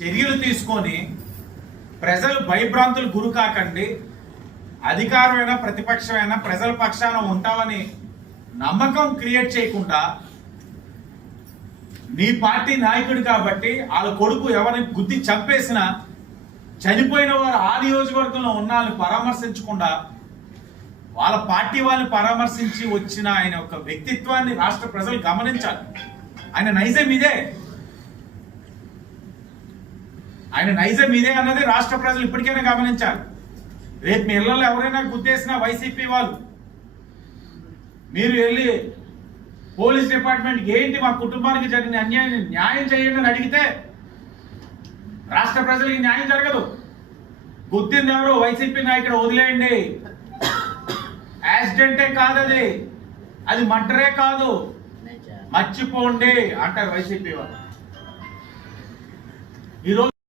చర్యలు తీసుకొని ప్రజలు భయభ్రాంతులు గురి కాకండి, అధికారమైనా ప్రతిపక్షమైనా ప్రజల పక్షాన ఉంటామని నమ్మకం క్రియేట్ చేయకుండా, నీ పార్టీ నాయకుడు కాబట్టి వాళ్ళ కొడుకు ఎవరిని గుద్ది చంపేసినా చనిపోయిన వారు ఆ నియోజకవర్గంలో ఉన్నారని పరామర్శించకుండా వాళ్ళ పార్టీ వాళ్ళని పరామర్శించి వచ్చిన ఆయన యొక్క వ్యక్తిత్వాన్ని రాష్ట్ర ప్రజలు గమనించాలి. ఆయన నైజం ఇదే, ఆయన నైజం ఇదే అన్నది రాష్ట్ర ప్రజలు ఇప్పటికైనా గమనించాలి. రేపు మీ ఇళ్లలో ఎవరైనా గుద్దేసినా వైసీపీ వాళ్ళు మీరు వెళ్ళి పోలీస్ డిపార్ట్మెంట్కి ఏంటి మా కుటుంబానికి జరిగిన అన్యాయం న్యాయం చేయండి అని అడిగితే రాష్ట్ర ప్రజలకి న్యాయం జరగదు. గుద్దింది ఎవరు? వైసీపీ నాయకుడు. వదిలేయండి, యాక్సిడెంటే కాదు, అది మర్డరే కాదు, మర్చిపోండి అంటారు వైసీపీ వాళ్ళు. ఈరోజు